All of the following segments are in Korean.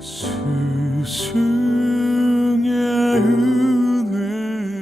嘘嘘。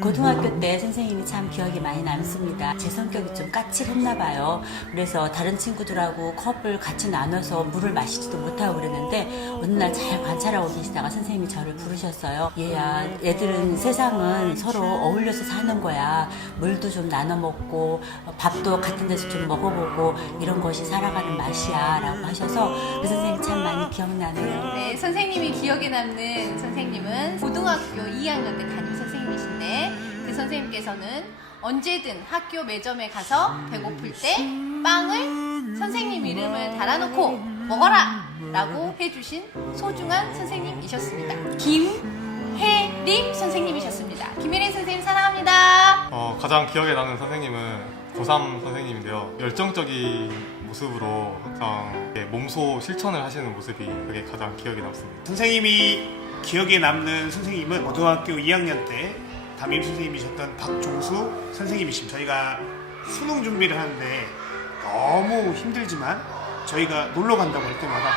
고등학교 때 선생님이 참 기억이 많이 남습니다. 제 성격이 좀 까칠했나 봐요. 그래서 다른 친구들하고 컵을 같이 나눠서 물을 마시지도 못하고 그랬는데 어느 날 잘 관찰하고 계시다가 선생님이 저를 부르셨어요. 얘야, 애들은 세상은 서로 어울려서 사는 거야. 물도 좀 나눠 먹고 어, 밥도 같은 데서 좀 먹어보고 이런 것이 살아가는 맛이야 라고 하셔서 그 선생님 참 많이 기억나네요. 네, 선생님이 기억에 남는 선생님은 고등학교 2학년 때 담임 선생님이신데 그 선생님께서는 언제든 학교 매점에 가서 배고플 때 빵을 선생님 이름을 달아놓고 먹어라! 라고 해주신 소중한 선생님이셨습니다. 김혜림 선생님이셨습니다. 김혜림 선생님 사랑합니다. 어, 가장 기억에 남는 선생님은 고3 선생님인데요. 열정적인 모습으로 항상 몸소 실천을 하시는 모습이 그게 가장 기억에 남습니다. 선생님이 기억에 남는 선생님은 고등학교 2학년 때 담임 선생님이셨던 박종수 선생님이십니다. 저희가 수능 준비를 하는데 너무 힘들지만 저희가 놀러 간다고 할 때마다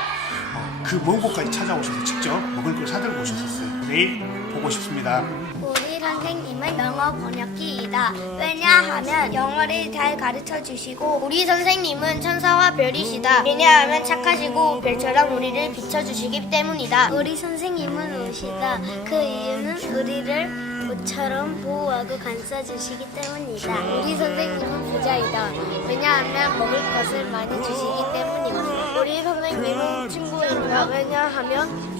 어, 그 먼 곳까지 찾아오셔서 직접 먹을 걸 사들고 오셨었어요. 내일 보고 싶습니다. 우리 선생님은 영어 번역기이다. 왜냐하면 영어를 잘 가르쳐 주시고 우리 선생님은 천사와 별이시다. 왜냐하면 착하시고 별처럼 우리를 비춰 주시기 때문이다. 우리 선생님은 우시다. 그 이유는 우리를 모처럼 보호하고 감싸주시기 때문이다. 우리 선생님은 부자이다. 왜냐하면 먹을 것을 많이 주시기 때문이다. 우리 선생님은 친구이다. 왜냐하면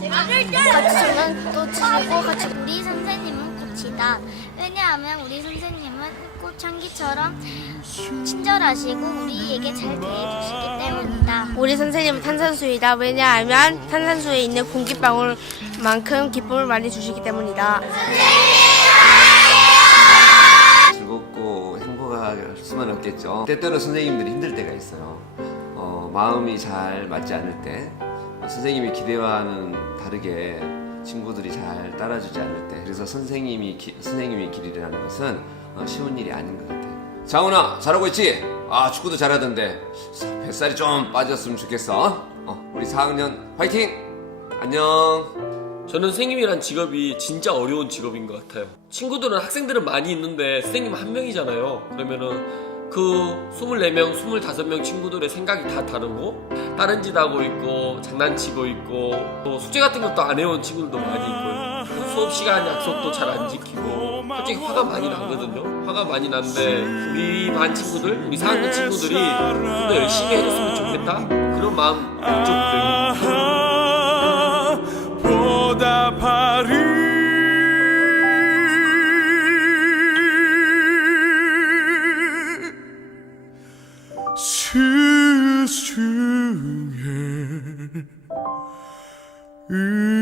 같이 주면 또 주시고 같이 우리 선생님은 꽃이다. 왜냐하면 우리 선생님은 꽃향기처럼 친절하시고 우리에게 잘 대해주시기 때문이다. 우리 선생님은 탄산수이다. 왜냐하면 탄산수에 있는 공기방울만큼 기쁨을 많이 주시기 때문이다. 즐겁고 행복할 수만 없겠죠. 때때로 선생님들이 힘들 때가 있어요. 어, 마음이 잘 맞지 않을 때, 어, 선생님이 기대와는 다르게 친구들이 잘 따라주지 않을 때, 그래서 선생님이 기, 선생님이 길이라는 것은 어, 쉬운 일이 아닌 것 같아요. 장훈아, 잘하고 있지? 아, 축구도 잘하던데 뱃살이 좀 빠졌으면 좋겠어. 어, 우리 4학년 화이팅! 안녕. 저는 선생님이란 직업이 진짜 어려운 직업인 것 같아요. 친구들은 학생들은 많이 있는데 선생님 한 명이잖아요. 그러면은 그 24명, 25명 친구들의 생각이 다 다르고 다른 짓 하고 있고 장난치고 있고 또 숙제 같은 것도 안 해온 친구들도 많이. 그리고 수업 시간 약속도 잘 안 지키고 솔직히 화가 많이 나거든요. 화가 많이 나는데 우리 반 친구들, 우리 4학년 친구들이 좀 더 열심히 해줬으면 좋겠다 그런 마음 좀. 스승의 은